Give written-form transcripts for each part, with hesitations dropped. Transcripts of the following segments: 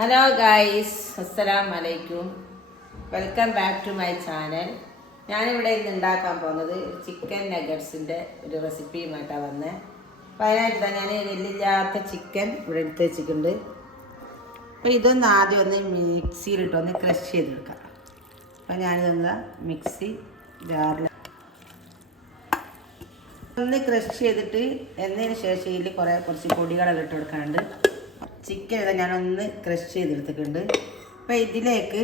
Hello guys, അസ്സലാമു അലൈക്കും. Welcome back to my channel. ഞാനിവിടെ ഇന്ന് ഉണ്ടാക്കാൻ പോകുന്നത് ചിക്കൻ നഗറ്റ്സിൻ്റെ ഒരു റെസിപ്പിയുമായിട്ടാണ് വന്നത്. അപ്പോൾ അതിനായിട്ട് തന്നെ ഞാൻ വെല്ലില്ലാത്ത ചിക്കൻ ഇവിടെ എടുത്ത് വെച്ചിട്ടുണ്ട്. അപ്പോൾ ഇതൊന്ന് ആദ്യം ഒന്ന് മിക്സിയിലിട്ടൊന്ന് ക്രഷ് ചെയ്തെടുക്കാം. അപ്പോൾ ഞാനിതൊന്ന് മിക്സി ജാറിൽ ഒന്ന് ക്രഷ് ചെയ്തിട്ട് എന്നതിന് ശേഷം ഇതിൽ കുറച്ച് പൊടികളെല്ലാം ഇട്ട് കൊടുക്കാനുണ്ട്. ചിക്കൻ ഇതാ ഞാനൊന്ന് ക്രഷ് ചെയ്തെടുത്തിട്ടുണ്ട്. അപ്പോൾ ഇതിലേക്ക്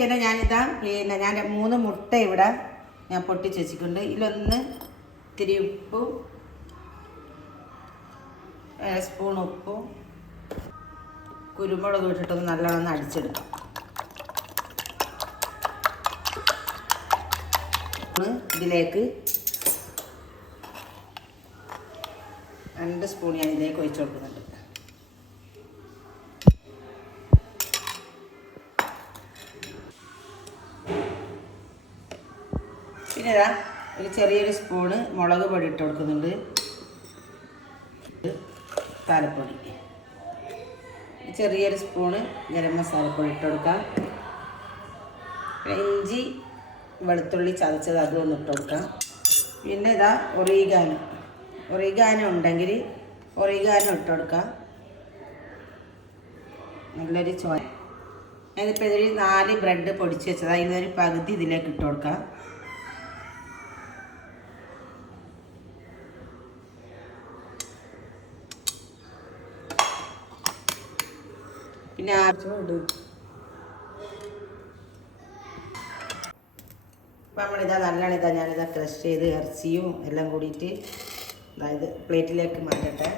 തന്നെ ഞാനിതാ ഞാൻ 3 മുട്ട ഇവിടെ ഞാൻ പൊട്ടിച്ച് വെച്ചിട്ടുണ്ട്. ഇതിലൊന്ന് ഇത്തിരി ഉപ്പും 1 സ്പൂൺ ഉപ്പും കുരുമുളക് ഇട്ടിട്ടൊന്ന് നല്ലോണം അടിച്ചെടുക്കാം. ഇതിലേക്ക് 2 സ്പൂൺ ഞാൻ ഇതിലേക്ക് ഒഴിച്ചു കൊടുക്കുന്നുണ്ട്. പിന്നെ ഇതാ ഒരു ചെറിയൊരു സ്പൂണ് മുളക് പൊടി ഇട്ട് കൊടുക്കുന്നുണ്ട്. മസാലപ്പൊടി ചെറിയൊരു സ്പൂണ് ഗരം മസാലപ്പൊടി ഇട്ട് കൊടുക്കാം. ഇഞ്ചി വെളുത്തുള്ളി ചതച്ചത് അതും ഒന്ന് ഇട്ട് കൊടുക്കാം. പിന്നെ ഇതാ ഒറിഗാനോ ഉണ്ടെങ്കിൽ ഒറിഗാനോ ഇട്ട് കൊടുക്കാം. നല്ലൊരു ചോര. ഞാനിപ്പോൾ ഇതിൽ 4 ബ്രെഡ് പൊടിച്ച് വെച്ചത് അതിനൊരു പകുതി ഇതിലേക്ക് ഇട്ട് കൊടുക്കാം. പിന്നെ അപ്പം നമ്മളിതാ നല്ലോണം ഞാനിതാ ക്രഷ് ചെയ്ത് ഇറച്ചിയും എല്ലാം കൂടിയിട്ട് അതായത് പ്ലേറ്റിലേക്ക് മാറ്റട്ടെ.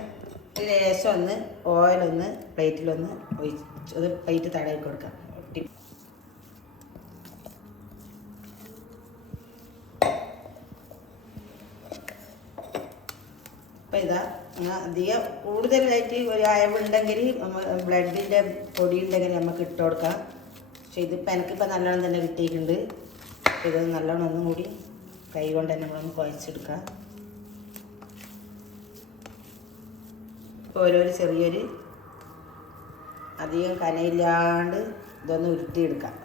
ലേശം ഒന്ന് ഓയിലൊന്ന് പ്ലേറ്റിലൊന്ന് ഒഴിച്ച് അത് പ്ലേറ്റ് തടവി കൊടുക്കാം. അപ്പം ഇതാ അധികം കൂടുതലായിട്ട് ഒരു അയവുണ്ടെങ്കിൽ ബ്ലഡിൻ്റെ പൊടി ഉണ്ടെങ്കിൽ നമുക്ക് ഇട്ട് കൊടുക്കാം. പക്ഷെ ഇതിപ്പോൾ എനിക്കിപ്പോൾ നല്ലോണം തന്നെ കിട്ടിയിട്ടുണ്ട്. ഇത് നല്ലോണം ഒന്നും കൂടി കൈ കൊണ്ട് തന്നെ നമ്മളൊന്ന് കുഴച്ചെടുക്കാം. ഇപ്പോൾ ഓരോരു ചെറിയൊരു അധികം കനയില്ലാണ്ട് ഇതൊന്ന് ഉരുട്ടിയെടുക്കാം.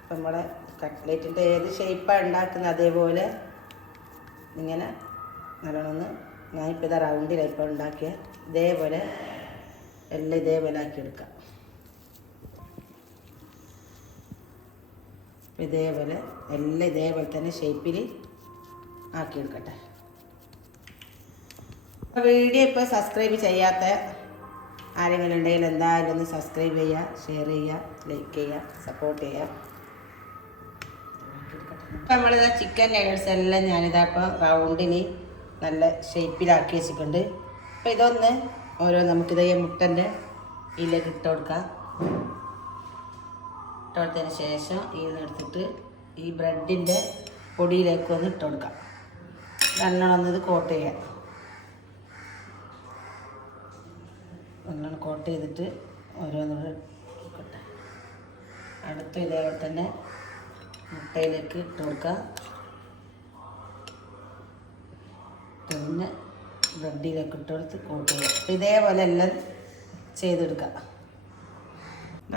അപ്പം നമ്മളെ കട്ട്ലേറ്റിൻ്റെ ഏത് ഷേപ്പാണ് ഉണ്ടാക്കുന്നത് അതേപോലെ ഇങ്ങനെ നല്ലോണം ഞാനിപ്പോൾ ഇതാ റൗണ്ടിലായിപ്പോൾ ഉണ്ടാക്കിയ ഇതേപോലെ എല്ലാം ഇതേപോലെ ആക്കിയെടുക്കാം. ഇതേപോലെ എല്ലാം ഇതേപോലെ തന്നെ ഷേപ്പിൽ ആക്കിയെടുക്കട്ടെ. വീഡിയോ ഇപ്പോൾ സബ്സ്ക്രൈബ് ചെയ്യാത്ത ആരെങ്കിലും ഉണ്ടെങ്കിൽ എന്തായാലും ഒന്ന് സബ്സ്ക്രൈബ് ചെയ്യുക, ഷെയർ ചെയ്യുക, ലൈക്ക് ചെയ്യുക, സപ്പോർട്ട് ചെയ്യുക. അപ്പം നമ്മളിതാ ചിക്കൻ നഗറ്റ്സ് എല്ലാം ഞാനിതാ ഇപ്പോൾ റൗണ്ടിന് നല്ല ഷേപ്പിലാക്കി വെച്ചിട്ടുണ്ട്. അപ്പോൾ ഇതൊന്ന് നമുക്കിത് ഈ മുട്ടൻ്റെ ഇതിലേക്ക് ഇട്ട് കൊടുക്കാം. ഇട്ട് കൊടുത്തതിന് ശേഷം ഇതിനെടുത്തിട്ട് ഈ ബ്രെഡിൻ്റെ പൊടിയിലേക്ക് ഒന്ന് ഇട്ട് കൊടുക്കാം. നല്ലോണം ഇത് കോട്ട് ചെയ്യാം. നല്ലോണം കോട്ട് ചെയ്തിട്ട് ഓരോന്നൂടെ ഇട്ടെ. അടുത്ത ഇതേപോലെ തന്നെ മുട്ടയിലേക്ക് ഇട്ട് കൊടുക്കാം. പിന്നെ ബ്രെഡിലേക്ക് ഇട്ട് കൊടുത്ത് കോട്ട് ചെയ്യാം. ഇതേപോലെ എല്ലാം ചെയ്തെടുക്കാം.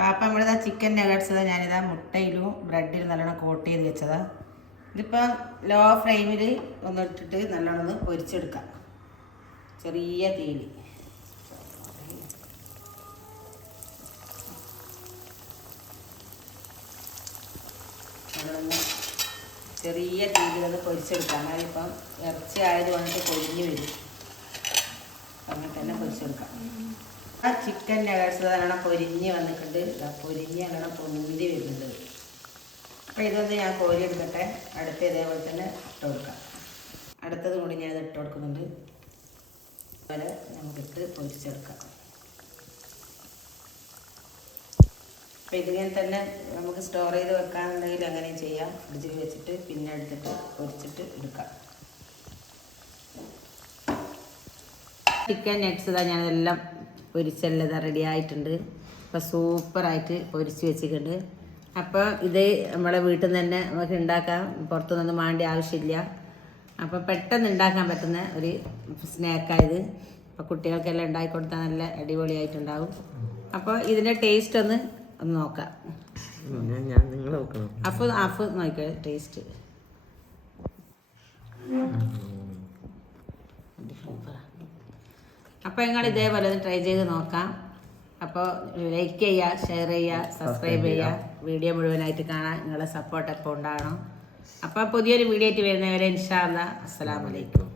അപ്പം നമ്മളിതാ ചിക്കൻ നഗറ്റ്സ് ഞാനിതാ മുട്ടയിലും ബ്രെഡിലും നല്ലോണം കോട്ട് ചെയ്ത് വെച്ചതാ. ഇതിപ്പോൾ ലോ ഫ്ലെയിമിൽ ഒന്ന് ഇട്ടിട്ട് നല്ലോണം ഒന്ന് പൊരിച്ചെടുക്കാം. ചെറിയ തീയിൽ നമ്മളൊന്ന് ചെറിയ തീയിൽ അത് പൊരിച്ചെടുക്കാം. അതിപ്പം ഇറച്ചി ആയത് വന്നിട്ട് പൊരിഞ്ഞ് വരും. അങ്ങനെ തന്നെ പൊരിച്ചെടുക്കാം. ആ ചിക്കൻ നഗറ്റ്സ് നല്ലോണം പൊരിഞ്ഞ് വന്നിട്ടുണ്ട്. പൊരിഞ്ഞ് നല്ലോണം പൊന്തി വരുന്നുണ്ട്. അപ്പോൾ ഇതൊന്ന് ഞാൻ കോരി എടുക്കട്ടെ. അടുത്ത ഇതേപോലെ തന്നെ ഇട്ട് കൊടുക്കാം. അടുത്തത് കൂടി ഞാൻ ഇത് ഇട്ട് കൊടുക്കുന്നുണ്ട്. അതുപോലെ നമുക്കിട്ട് പൊരിച്ചെടുക്കാം. അപ്പോൾ ഇതിങ്ങനെ തന്നെ നമുക്ക് സ്റ്റോർ ചെയ്ത് വെക്കാനുണ്ടെങ്കിൽ അങ്ങനെയും ചെയ്യാം. ഫ്രിഡ്ജിൽ വെച്ചിട്ട് പിന്നെ എടുത്തിട്ട് പൊരിച്ചിട്ട് എടുക്കാം. ചിക്കൻ നഗ്ഗറ്റ്സ് ഇതാ ഞാനെല്ലാം പൊരിച്ചെല്ലാം റെഡി ആയിട്ടുണ്ട്. അപ്പോൾ സൂപ്പറായിട്ട് പൊരിച്ച് വെച്ചിട്ടുണ്ട്. അപ്പോൾ ഇത് നമ്മളെ വീട്ടിൽ നിന്ന് തന്നെ നമുക്ക് ഉണ്ടാക്കാം. പുറത്തുനിന്നൊന്നും വേണ്ട ആവശ്യമില്ല. അപ്പോൾ പെട്ടെന്ന് ഉണ്ടാക്കാൻ പറ്റുന്ന ഒരു സ്നാക്കായത്. അപ്പോൾ കുട്ടികൾക്കെല്ലാം ഉണ്ടാക്കി കൊടുത്താൽ നല്ല അടിപൊളിയായിട്ടുണ്ടാവും. അപ്പോൾ ഇതിൻ്റെ ടേസ്റ്റ് ഒന്ന് നോക്കാം. അഫ് നോക്കിയോ ടേസ്റ്റ്. അപ്പോൾ നിങ്ങൾ ഇതേപോലെ ഒന്ന് ട്രൈ ചെയ്ത് നോക്കാം. അപ്പോൾ ലൈക്ക് ചെയ്യുക, ഷെയർ ചെയ്യുക, സബ്സ്ക്രൈബ് ചെയ്യുക. വീഡിയോ മുഴുവനായിട്ട് കാണാൻ നിങ്ങളുടെ സപ്പോർട്ട് എപ്പോൾ ഉണ്ടാകണം. അപ്പോൾ പുതിയൊരു വീഡിയോ ആയിട്ട് വരുന്നവരെ ഇൻഷാ അല്ലാഹ് അസ്സലാമു അലൈക്കും.